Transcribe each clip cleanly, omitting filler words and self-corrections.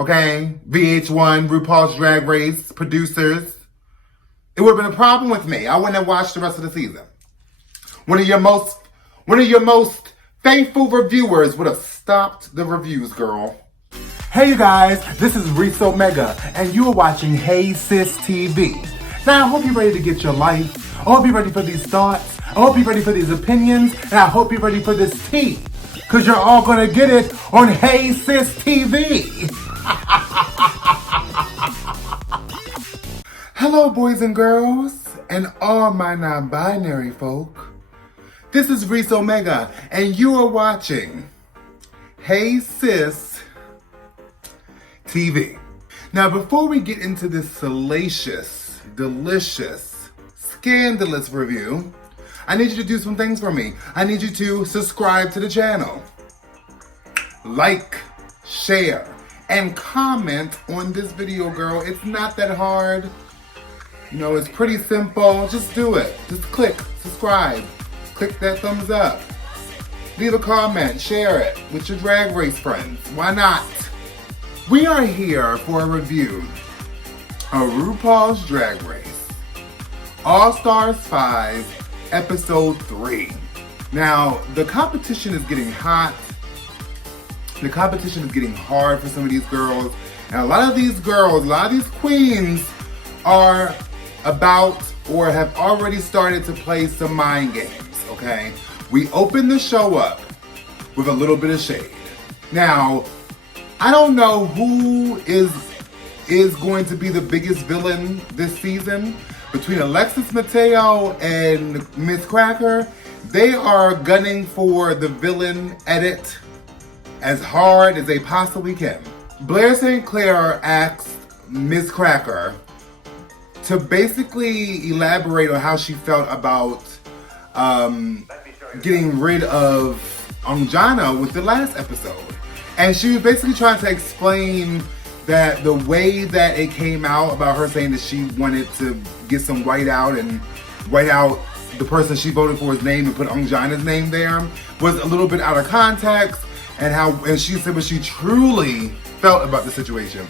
okay? VH1, RuPaul's Drag Race, producers. It would have been a problem with me. I wouldn't have watched the rest of the season. One of your most faithful reviewers would have stopped the reviews, girl. Hey you guys, this is Reese Omega, and you are watching Hey Sis TV. Now I hope you're ready to get your life. I hope you're ready for these thoughts. I hope you're ready for these opinions, and I hope you're ready for this tea. Cause you're all gonna get it on Hey Sis TV. Hello boys and girls, and all my non-binary folk. This is Reese Omega, and you are watching Hey Sis TV. Now before we get into this salacious, delicious, scandalous review, I need you to do some things for me. I need you to subscribe to the channel, like, share, and comment on this video, girl. It's not that hard. You know, it's pretty simple. Just do it. Just click subscribe. Click that thumbs up. Leave a comment. Share it with your drag race friends. Why not? We are here for a review of RuPaul's Drag Race All Stars 5 Episode 3. Now, the competition is getting hot. The competition is getting hard for some of these girls. And a lot of these girls, a lot of these queens are about or have already started to play some mind games, okay? We opened the show up with a little bit of shade. Now, I don't know who is going to be the biggest villain this season. Between Alexis Mateo and Miss Cracker, they are gunning for the villain edit as hard as they possibly can. Blair St Clair asked Miss Cracker to basically elaborate on how she felt about getting rid of Ongana with the last episode. And she was basically trying to explain that the way that it came out about her saying that she wanted to get some white out and white out the person she voted for's name and put Ongana's name there was a little bit out of context, and she said what she truly felt about the situation.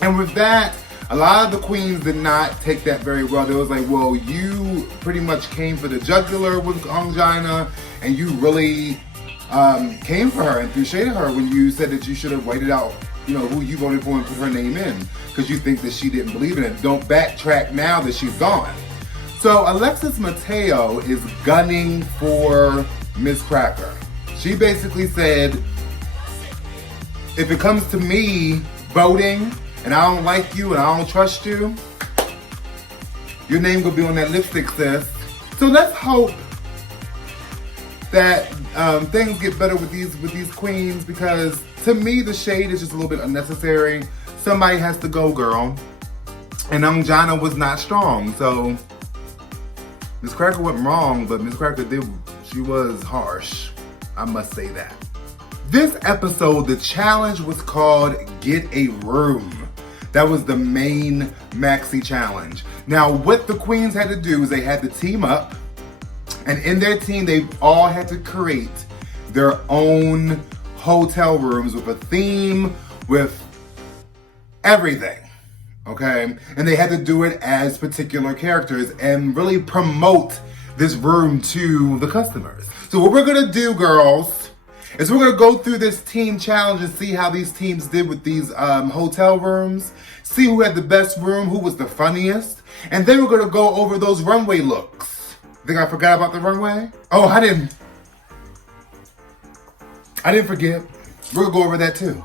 And with that, a lot of the queens did not take that very well. They was like, well, you pretty much came for the jugular with Ongana, and you really came for her and threw shade at her when you said that you should have waited out, you know, who you voted for and put her name in, because you think that she didn't believe in it. Don't backtrack now that she's gone. So Alexis Mateo is gunning for Miss Cracker. She basically said, if it comes to me voting and I don't like you and I don't trust you, your name will be on that lipstick, sis. So let's hope that things get better with these queens, because to me the shade is just a little bit unnecessary. Somebody has to go, girl. And Ongana was not strong, so Miss Cracker wasn't wrong, but Miss Cracker she was harsh. I must say that. This episode, the challenge was called Get a Room. That was the main maxi challenge. Now, what the queens had to do is they had to team up, and in their team, they all had to create their own hotel rooms with a theme, with everything, okay? And they had to do it as particular characters and really promote this room to the customers. So what we're gonna do, girls, is we're gonna go through this team challenge and see how these teams did with these hotel rooms, see who had the best room, who was the funniest, and then we're gonna go over those runway looks. Think I forgot about the runway? Oh, I didn't forget. We're gonna go over that too.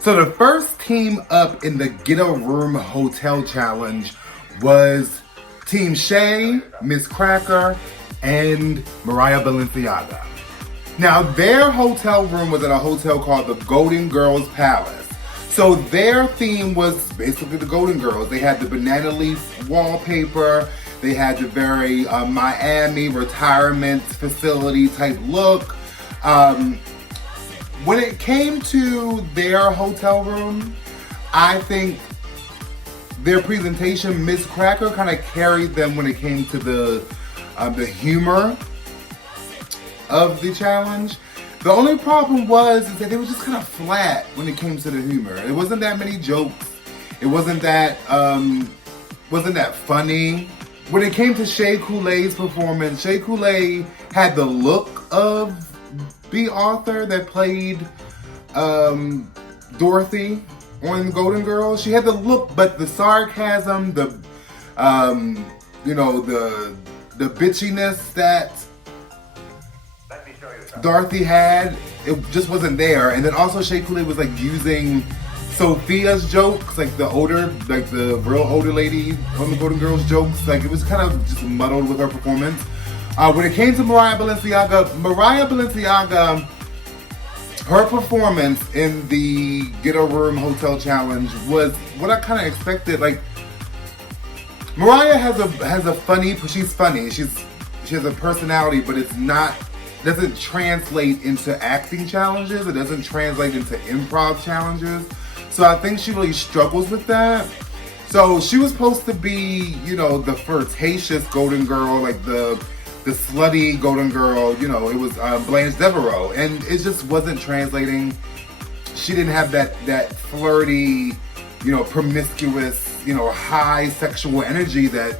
So the first team up in the Get a Room Hotel Challenge was Team Shay, Miss Cracker, and Mariah Balenciaga. Now their hotel room was at a hotel called the Golden Girls Palace. So their theme was basically the Golden Girls. They had the banana leaf wallpaper. They had the very Miami retirement facility type look. When it came to their hotel room, I think their presentation, Miss Cracker kind of carried them when it came to the humor of the challenge. The only problem was is that they were just kind of flat when it came to the humor. It wasn't that many jokes. It wasn't that funny. When it came to Shea Coulee's performance, Shea Coulee had the look of B. Arthur that played Dorothy on Golden Girls. She had the look, but the sarcasm, the bitchiness that Dorothy had, it just wasn't there. And then also Shea Coulee was like using Sophia's jokes, like the real older lady on the Golden Girls jokes. Like it was kind of just muddled with her performance. When it came to Mariah Balenciaga, her performance in the Get a Room Hotel Challenge was what I kind of expected. Like Mariah has a funny, she's funny. She has a personality, but doesn't translate into acting challenges. It doesn't translate into improv challenges. So I think she really struggles with that. So she was supposed to be, the flirtatious Golden Girl, like the slutty Golden Girl. It was Blanche Devereaux, and it just wasn't translating. She didn't have that flirty, promiscuous, high sexual energy that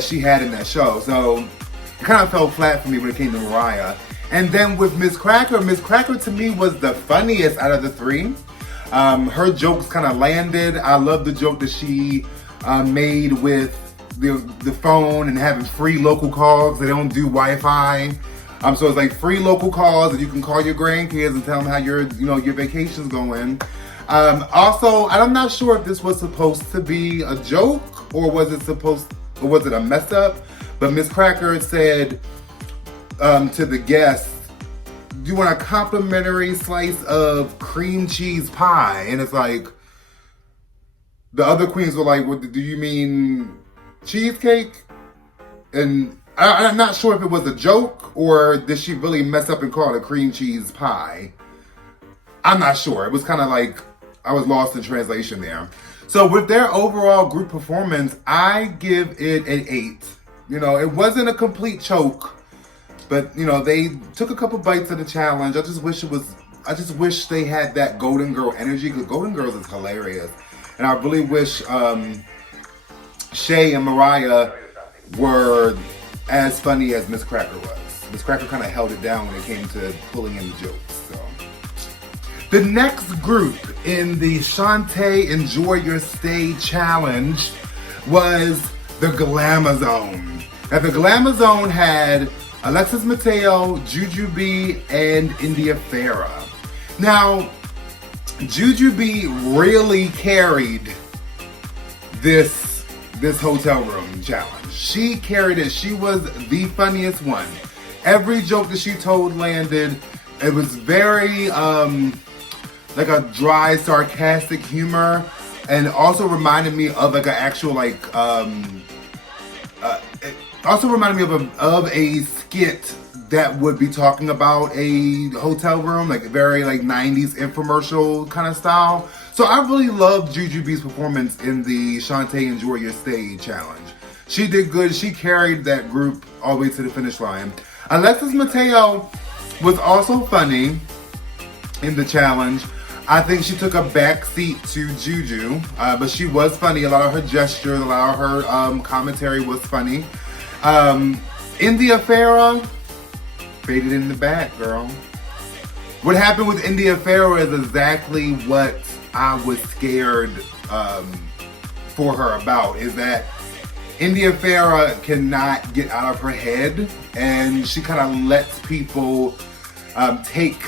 she had in that show. So it kind of fell flat for me when it came to Mariah. And then with Miss Cracker to me was the funniest out of the three. Her jokes kind of landed. I love the joke that she made with the phone and having free local calls. They don't do Wi-Fi. So it's like free local calls that you can call your grandkids and tell them how your vacation's going. Also, I'm not sure if this was supposed to be a joke or was it a mess up? But Miss Cracker said to the guests, "Do you want a complimentary slice of cream cheese pie?" And it's like, the other queens were like, "What do you mean cheesecake?" And I'm not sure if it was a joke or did she really mess up and call it a cream cheese pie. I'm not sure. It was kind of like I was lost in translation there. So with their overall group performance, I give it an 8. It wasn't a complete choke, but they took a couple bites of the challenge. I just wish they had that Golden Girl energy, because Golden Girls is hilarious. And I really wish Shea and Mariah were as funny as Miss Cracker was. Miss Cracker kind of held it down when it came to pulling in the jokes. So the next group in the Shantay Enjoy Your Stay Challenge was the Glamour Zone. Now the Glamour Zone had Alexis Mateo, Jujubee, and India Ferrah. Now, Jujubee really carried this hotel room challenge. She carried it. She was the funniest one. Every joke that she told landed. It was very like a dry, sarcastic humor, and also reminded me of like an actual it also reminded me of a skit that would be talking about a hotel room, like very 90s infomercial kind of style. So I really loved Jujubee's performance in the Shantay Enjoy Your Stay Challenge. She did good. She carried that group all the way to the finish line. Alexis Mateo was also funny in the challenge. I think she took a back seat to Juju, but she was funny. A lot of her gestures, a lot of her commentary was funny. India Ferrah faded in the back, girl. What happened with India Ferrah is exactly what I was scared for her about, is that India Ferrah cannot get out of her head, and she kind of lets people take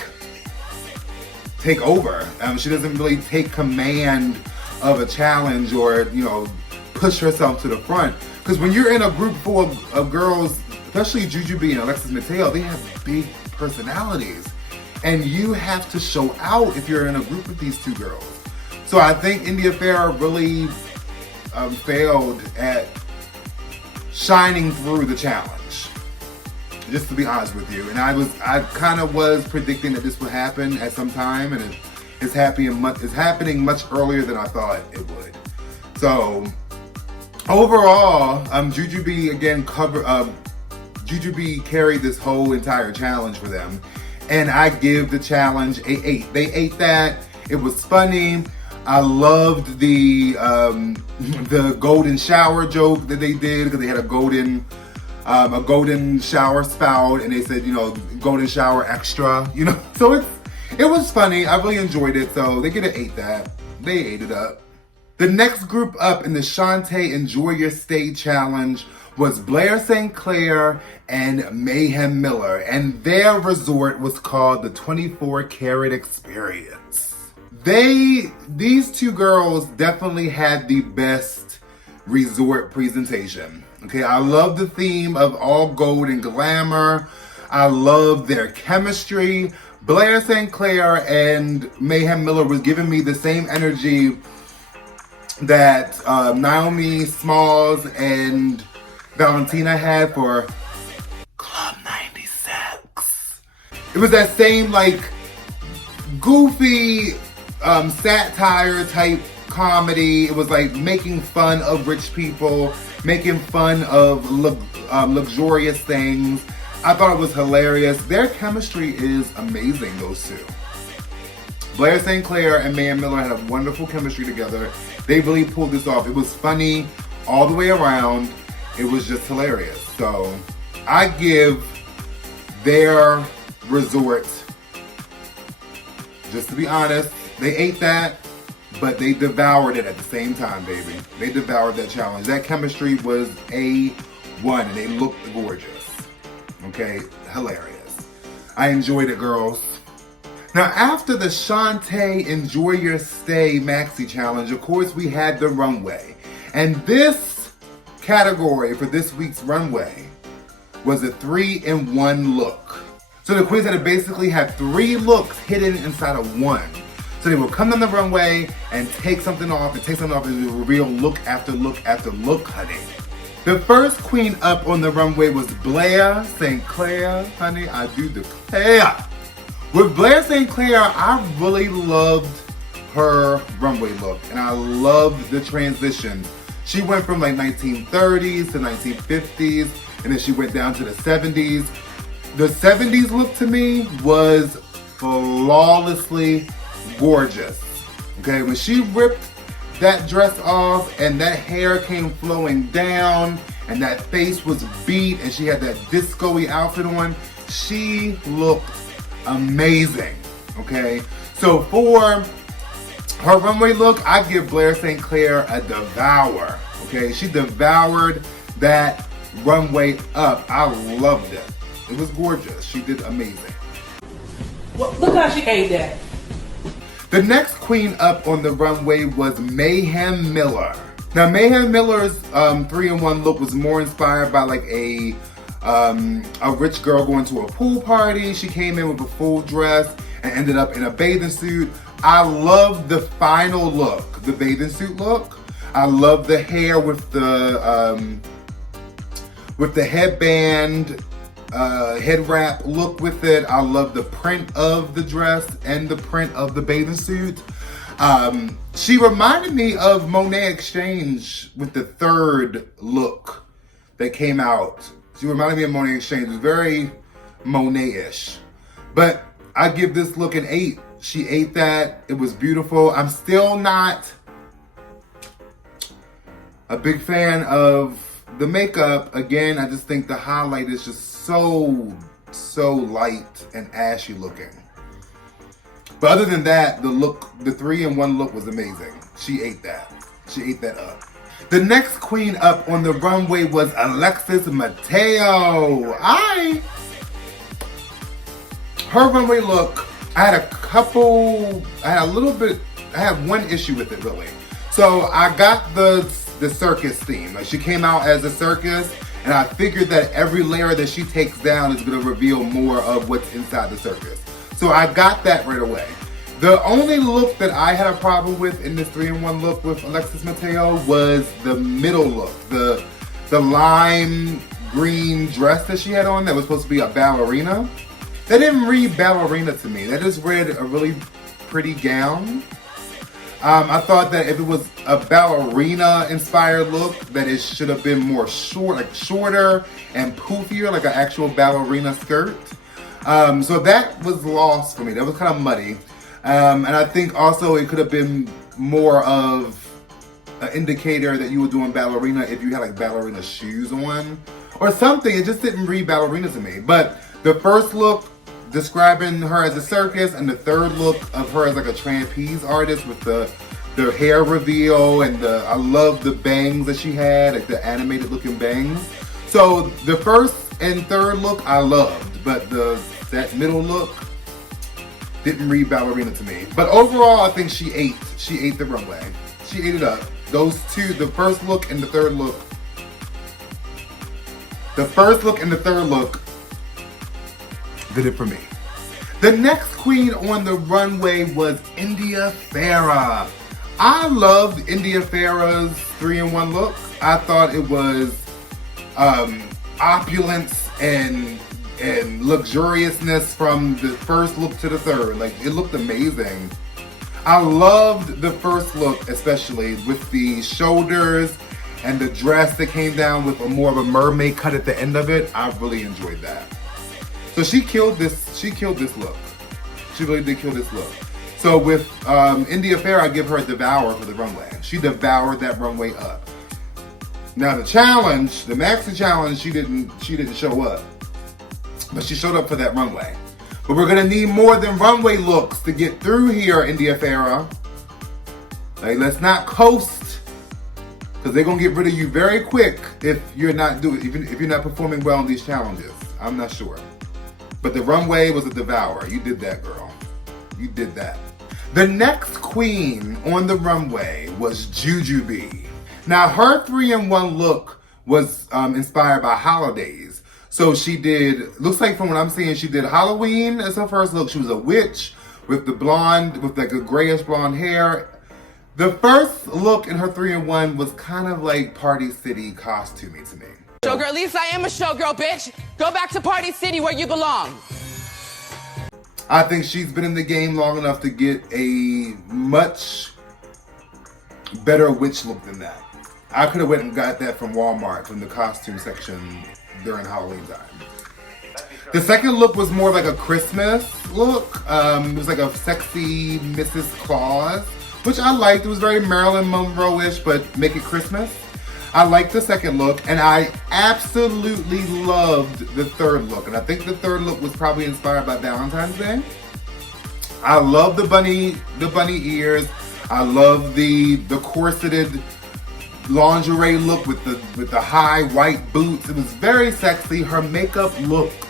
over. She doesn't really take command of a challenge or, push herself to the front. Because when you're in a group full of girls, especially Jujubee and Alexis Mateo, they have big personalities. And you have to show out if you're in a group with these two girls. So I think India Ferrah really failed at shining through the challenge, just to be honest with you. And I kind of was predicting that this would happen at some time, and it's happening much earlier than I thought it would. So overall, Jujubee again Jujubee carried this whole entire challenge for them. And I give the challenge a 8. They ate that. It was funny. I loved the golden shower joke that they did, because they had a golden shower spout, and they said, you know, golden shower extra, you know. So it was funny. I really enjoyed it. So they get an 8 that. They ate it up. The next group up in the Shantay Enjoy Your Stay Challenge was Blair St Clair and Mayhem Miller, and their resort was called the 24 Karat Experience. These two girls definitely had the best resort presentation. Okay, I love the theme of all gold and glamour. I love their chemistry. Blair St Clair and Mayhem Miller was giving me the same energy that Naomi Smalls and Valentina had for Club 96. It was that same like goofy satire type comedy. It was like making fun of rich people, making fun of luxurious things. I thought it was hilarious. Their chemistry is amazing, those two. Blair St Clair and Mayhem Miller had a wonderful chemistry together. They really pulled this off. It was funny all the way around. It was just hilarious. So I give their resort, just to be honest, they ate that, but they devoured it at the same time, baby. They devoured that challenge. That chemistry was A1, and they looked gorgeous. Okay, hilarious. I enjoyed it, girls. Now, after the Shantay Enjoy Your Stay Maxi Challenge, of course, we had the runway. And this category for this week's runway was a 3-in-1 look. So the queens had to basically have 3 looks hidden inside of one. So they would come on the runway and take something off and reveal look after look after look, honey. The first queen up on the runway was Blair St Clair, honey, I do declare. With Blair St Clair, I really loved her runway look, and I loved the transition. She went from like 1930s to 1950s, and then she went down to the 70s. The 70s look to me was flawlessly gorgeous. Okay, when she ripped that dress off and that hair came flowing down and that face was beat and she had that disco-y outfit on, she looked amazing. Okay, so for her runway look, I give Blair St Clair a devour. Okay, she devoured that runway up. I loved it. It was gorgeous. She did amazing. Well, look how she ate that. The next queen up on the runway was Mayhem Miller. Now, Mayhem Miller's 3-in-1 look was more inspired by like a rich girl going to a pool party. She came in with a full dress and ended up in a bathing suit. I love the final look, the bathing suit look. I love the hair with the headband, head wrap look with it. I love the print of the dress and the print of the bathing suit. She reminded me of Monet Exchange with the third look that came out. She reminded me of Monet Exchange. It was very Monet-ish. But I give this look an 8. She ate that. It was beautiful. I'm still not a big fan of the makeup. Again, I just think the highlight is just so light and ashy looking. But other than that, the look, the 3-in-1 look was amazing. She ate that. She ate that up. The next queen up on the runway was Alexis Mateo. Her runway look, I had one issue with it really. So I got the circus theme. Like, she came out as a circus, and I figured that every layer that she takes down is gonna reveal more of what's inside the circus. So I got that right away. The only look that I had a problem with in this 3-in-1 look with Alexis Mateo was the middle look. The lime green dress that she had on that was supposed to be a ballerina. That didn't read ballerina to me. That just read a really pretty gown. I thought that if it was a ballerina inspired look, that it should have been more shorter and poofier, like an actual ballerina skirt. So that was lost for me. That was kind of muddy. And I think also it could have been more of an indicator that you were doing ballerina if you had like ballerina shoes on or something. It just didn't read ballerina to me. But the first look describing her as a circus, and the third look of her as like a trapeze artist with the hair reveal, and I love the bangs that she had, like the animated looking bangs. So the first and third look I loved, but that middle look didn't read ballerina to me. But overall, I think she ate the runway. She ate it up. Those two, the first look and the third look. The first look and the third look did it for me. The next queen on the runway was India Ferrah. I loved India Ferrah's 3-in-1 look. I thought it was opulence and luxuriousness from the first look to the third. Like, it looked amazing. I loved the first look, especially with the shoulders and the dress that came down with more of a mermaid cut at the end of it. I really enjoyed that. So she killed this look. She really did kill this look. So with India Ferrah, I give her a devour for the runway. She devoured that runway up. Now the challenge, the maxi challenge, she didn't show up. But she showed up for that runway. But we're gonna need more than runway looks to get through here, India Ferrah. Like, let's not coast, because they're gonna get rid of you very quick if you're not performing well in these challenges. I'm not sure. But the runway was a devour. You did that, girl. You did that. The next queen on the runway was Jujubee. Now, her 3-in-1 look was inspired by holidays. So she did, looks like from what I'm seeing, she did Halloween as her first look. She was a witch with the blonde, with like a grayish blonde hair. The first look in her 3-in-1 was kind of like Party City costumey to me. Showgirl, at least I am a showgirl, bitch. Go back to Party City where you belong. I think she's been in the game long enough to get a much better witch look than that. I could have went and got that from Walmart, from the costume section during Halloween time. The second look was more like a Christmas look. It was like a sexy Mrs. Claus, which I liked. It was very Marilyn Monroe-ish, but make it Christmas. I liked the second look, and I absolutely loved the third look. And I think the third look was probably inspired by Valentine's Day. I love the bunny ears. I love the corseted lingerie look with the high white boots. It was very sexy. Her makeup looked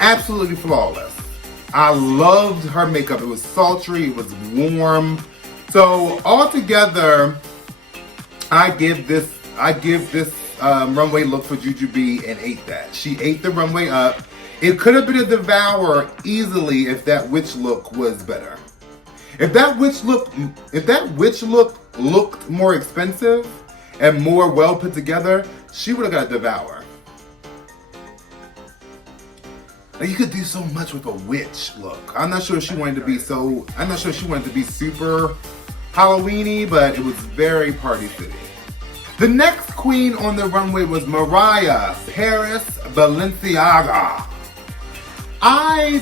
absolutely flawless. I loved her makeup. It was sultry. It was warm. So altogether, I give this runway look for Jujubee an 8 that. She ate the runway up. It could have been a devour easily if that witch look was better. If that witch look looked more expensive and more well put together, she would have got a devour. Like, you could do so much with a witch look. I'm not sure she wanted to be super Halloween-y, but it was very Party City. The next queen on the runway was Mariah Balenciaga. I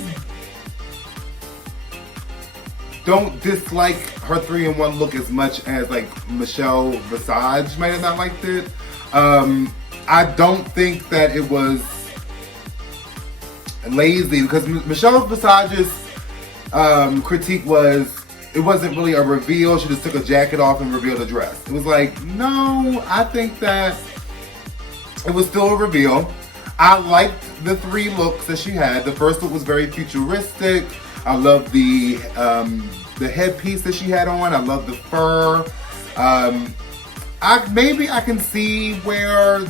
don't dislike her 3-in-1 look as much as like Michelle Visage might have not liked it. I don't think that it was lazy, because Michelle Visage's critique was, it wasn't really a reveal. She just took a jacket off and revealed a dress. It was like, no, I think that it was still a reveal. I liked the 3 looks that she had. The first look was very futuristic. I love the headpiece that she had on. I love the fur. Maybe I can see where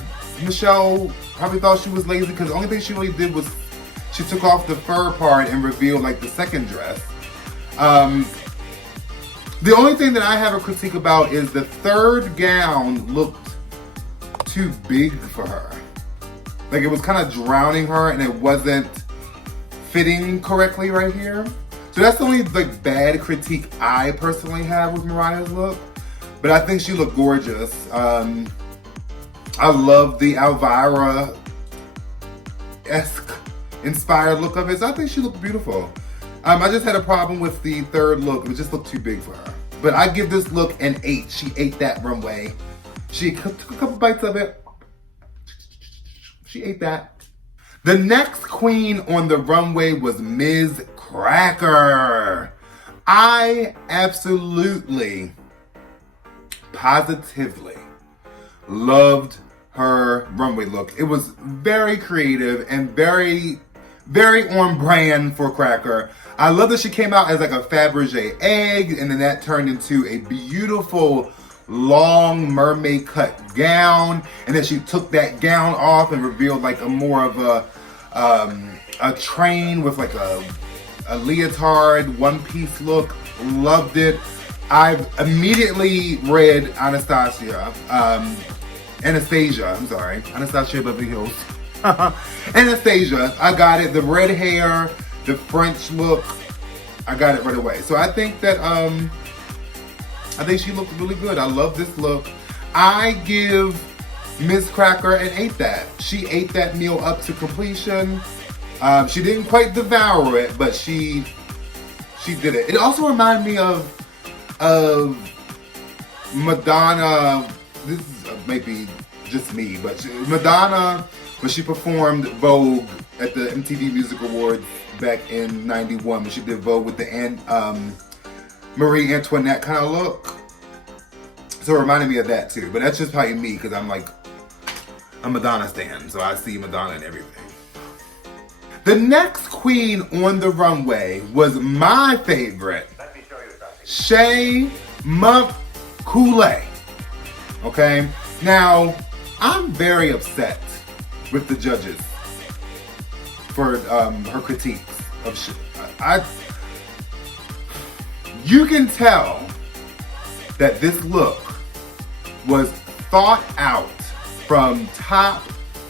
Michelle probably thought she was lazy, because the only thing she really did was she took off the fur part and revealed like the second dress. The only thing that I have a critique about is the third gown looked too big for her. Like, it was kind of drowning her and it wasn't fitting correctly right here. So that's the only like bad critique I personally have with Mariah's look. But I think she looked gorgeous. I love the Elvira-esque inspired look of it. So I think she looked beautiful. I just had a problem with the third look. It just looked too big for her. But I give this look an 8. She ate that runway. She took a couple bites of it. She ate that. The next queen on the runway was Ms. Cracker. I absolutely, positively loved her runway look. It was very creative and very, very on brand for Cracker. I love that she came out as like a Fabergé egg, and then that turned into a beautiful long mermaid cut gown, and then she took that gown off and revealed like a more of a train with like a leotard one-piece look. Loved it. I've immediately read Anastasia Beverly Hills. Anastasia, I got it. The red hair, the French look, I got it right away. So I think that I think she looked really good. I love this look. I give Ms. Cracker an 8 that. She ate that meal up to completion. She didn't quite devour it, but she did it. It also reminded me of Madonna. This is maybe just me, but Madonna, when she performed Vogue at the MTV Music Awards back in '91, when she did Vogue with the Marie Antoinette kind of look. So it reminded me of that too. But that's just probably me, because I'm like a Madonna stan, so I see Madonna in everything. The next queen on the runway was my favorite, Shea Coulee. Okay? Now, I'm very upset with the judges for her critiques of shit. You can tell that this look was thought out from top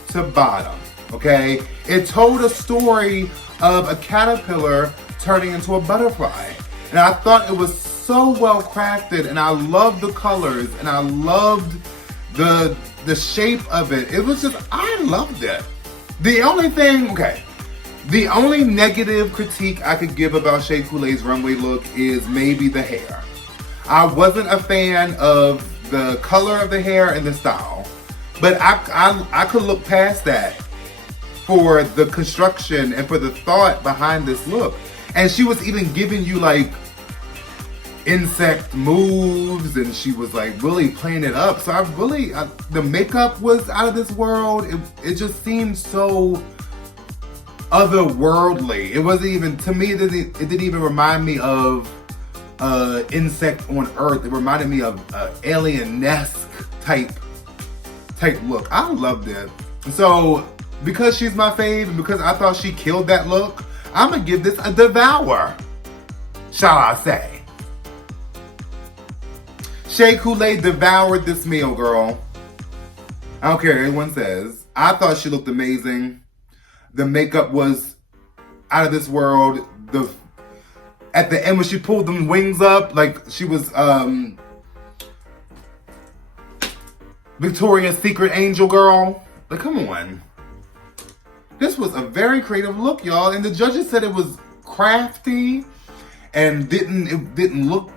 to bottom, okay? It told a story of a caterpillar turning into a butterfly. And I thought it was so well crafted, and I loved the colors, and I loved the shape of it. It was just, I loved it. The only negative critique I could give about Shea Coulee's runway look is maybe the hair. I wasn't a fan of the color of the hair and the style, but I could look past that for the construction and for the thought behind this look. And she was even giving you like insect moves, and she was like really playing it up. So the makeup was out of this world. It just seemed so otherworldly. It wasn't even, to me, it didn't even remind me of insect on Earth. It reminded me of alien-esque type look. I loved it. So because she's my fave, and because I thought she killed that look, I'm gonna give this a devour, shall I say. Shea Coulee devoured this meal, girl. I don't care what anyone says. I thought she looked amazing. The makeup was out of this world. At the end when she pulled them wings up, like she was Victoria's Secret angel girl. Like, come on. This was a very creative look, y'all. And the judges said it was crafty and it didn't look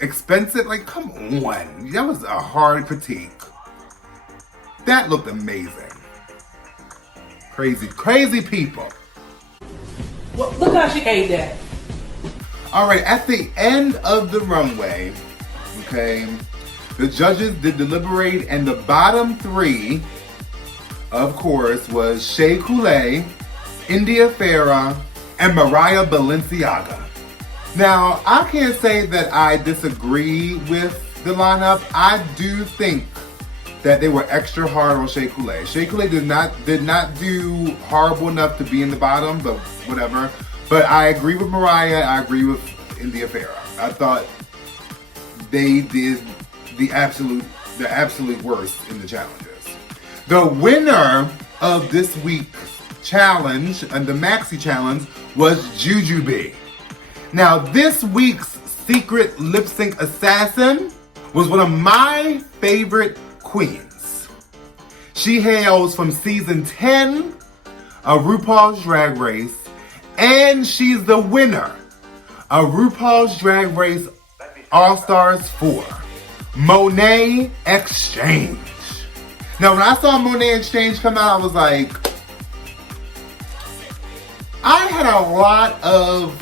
expensive. Like, come on. That was a hard critique. That looked amazing. Crazy, crazy people. Well, look how she ate that. All right, at the end of the runway, okay, the judges did deliberate, and the bottom 3, of course, was Shea Coulee, Ferrah, and Mariah Balenciaga. Now, I can't say that I disagree with the lineup. I do think that they were extra hard on Shea Coulee. Shea Coulee did not do horrible enough to be in the bottom, but whatever. But I agree with Mariah. I agree with Ferrah. I thought they did the absolute worst in the challenges. The winner of this week's challenge and the Maxi Challenge was Jujubee. Now, this week's secret lip sync assassin was one of my favorite queens. She hails from season 10 of RuPaul's Drag Race, and she's the winner of RuPaul's Drag Race All-Stars 4, Monet Exchange. Now, when I saw Monet Exchange come out, I was like, I had a lot of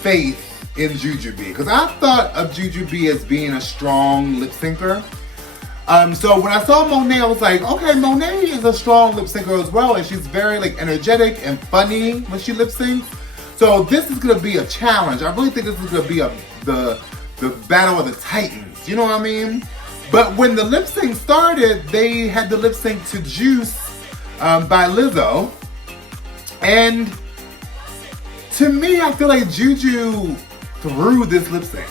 faith in Jujubee, because I thought of Jujubee as being a strong lip syncer. So when I saw Monet, I was like, okay, Monet is a strong lip syncer as well, and she's very like energetic and funny when she lip syncs. So this is gonna be a challenge. I really think this is gonna be the battle of the titans. You know what I mean? But when the lip sync started, they had the lip sync to Juice by Lizzo, and to me, I feel like Juju threw this lip sync.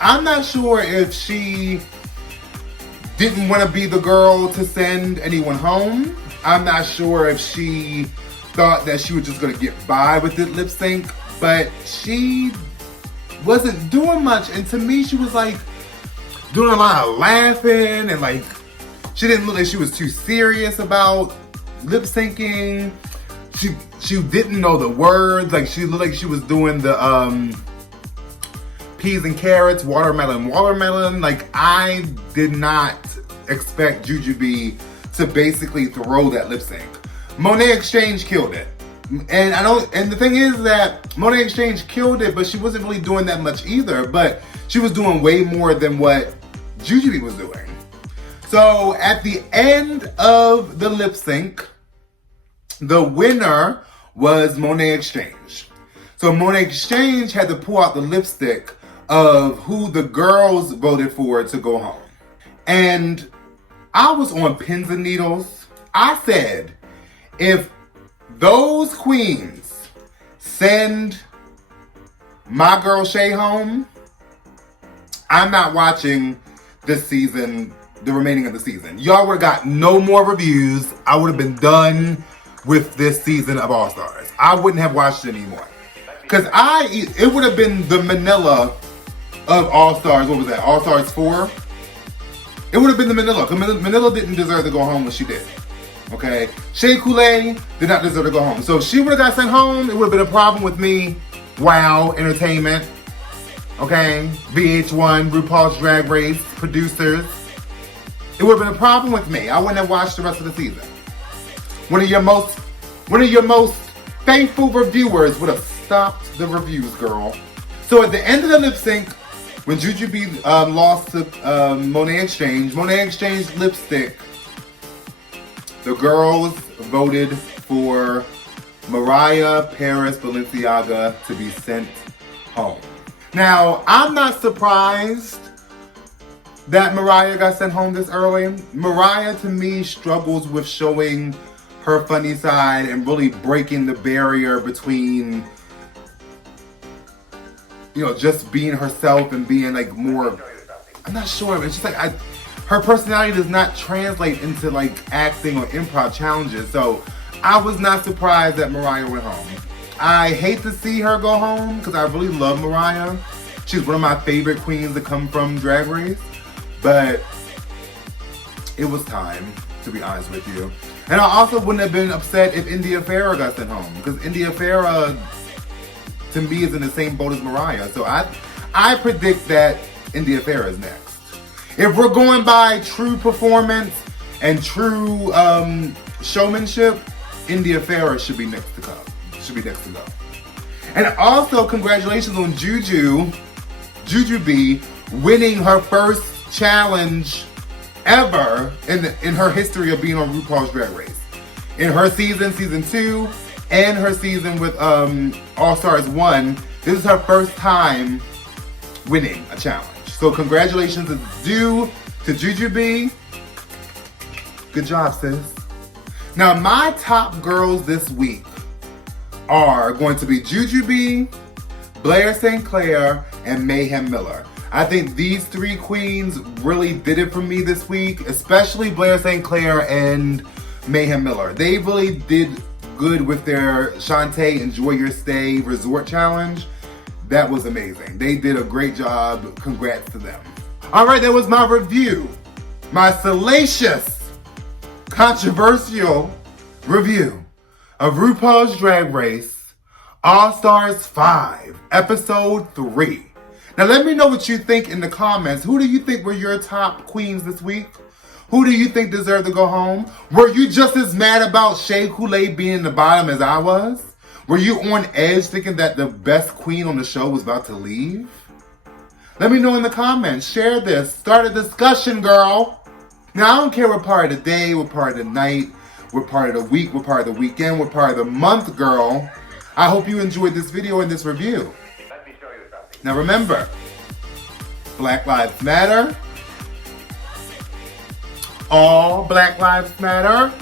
I'm not sure if she didn't want to be the girl to send anyone home. I'm not sure if she thought that she was just gonna get by with this lip sync, but she wasn't doing much, and to me she was like doing a lot of laughing, and like she didn't look like she was too serious about lip syncing. She didn't know the words, like she looked like she was doing the peas and carrots, watermelon. Like, I did not expect Jujubee to basically throw that lip sync. Monet Exchange killed it. And the thing is that Monet Exchange killed it, but she wasn't really doing that much either, but she was doing way more than what Jujubee was doing. So at the end of the lip sync, the winner was Monet Exchange. So Monet Exchange had to pull out the lipstick of who the girls voted for to go home. And I was on pins and needles. I said, if those queens send my girl Shay home, I'm not watching this season, the remaining of the season. Y'all would have got no more reviews. I would have been done with this season of All Stars. I wouldn't have watched it anymore. Because it would have been the Manila of All Stars. What was that? All Stars 4? It would have been the Manila. Because Manila didn't deserve to go home when she did. Okay? Shea Coulee did not deserve to go home. So if she would have got sent home, it would have been a problem with me. Wow, Entertainment. Okay? VH1, RuPaul's Drag Race, producers. It would have been a problem with me. I wouldn't have watched the rest of the season. One of your most faithful reviewers would have stopped the reviews, girl. So at the end of the lip sync, when Jujubee lost to Monet Exchange lipstick, the girls voted for Mariah Balenciaga to be sent home. Now, I'm not surprised that Mariah got sent home this early. Mariah, to me, struggles with showing her funny side and really breaking the barrier between, you know, just being herself and being like more, I'm not sure, it's just like her personality does not translate into like acting or improv challenges. So I was not surprised that Mariah went home. I hate to see her go home because I really love Mariah. She's one of my favorite queens to come from Drag Race, but it was time, to be honest with you. And I also wouldn't have been upset if India Ferrah got sent home, because India Ferrah, to me, is in the same boat as Mariah. So I predict that India Ferrah is next. If we're going by true performance and true showmanship, India Ferrah should be next to go. And also, congratulations on Jujubee winning her first challenge ever in her history of being on RuPaul's Drag Race. In her season 2, and her season with All Stars 1, this is her first time winning a challenge. So congratulations is due to Jujubee. Good job, sis. Now, my top girls this week are going to be Jujubee, Blair St Clair, and Mayhem Miller. I think these three queens really did it for me this week, especially Blair St Clair and Mayhem Miller. They really did good with their Shantay Enjoy Your Stay Resort Challenge. That was amazing. They did a great job. Congrats to them. All right, that was my review. My salacious, controversial review of RuPaul's Drag Race All-Stars 5, Episode 3. Now let me know what you think in the comments. Who do you think were your top queens this week? Who do you think deserved to go home? Were you just as mad about Shea Coulee being the bottom as I was? Were you on edge thinking that the best queen on the show was about to leave? Let me know in the comments. Share this. Start a discussion, girl. Now, I don't care what part of the day, what part of the night, what part of the week, what part of the weekend, what part of the month, girl. I hope you enjoyed this video and this review. Let me show you something. Now remember, Black Lives Matter. All Black Lives Matter.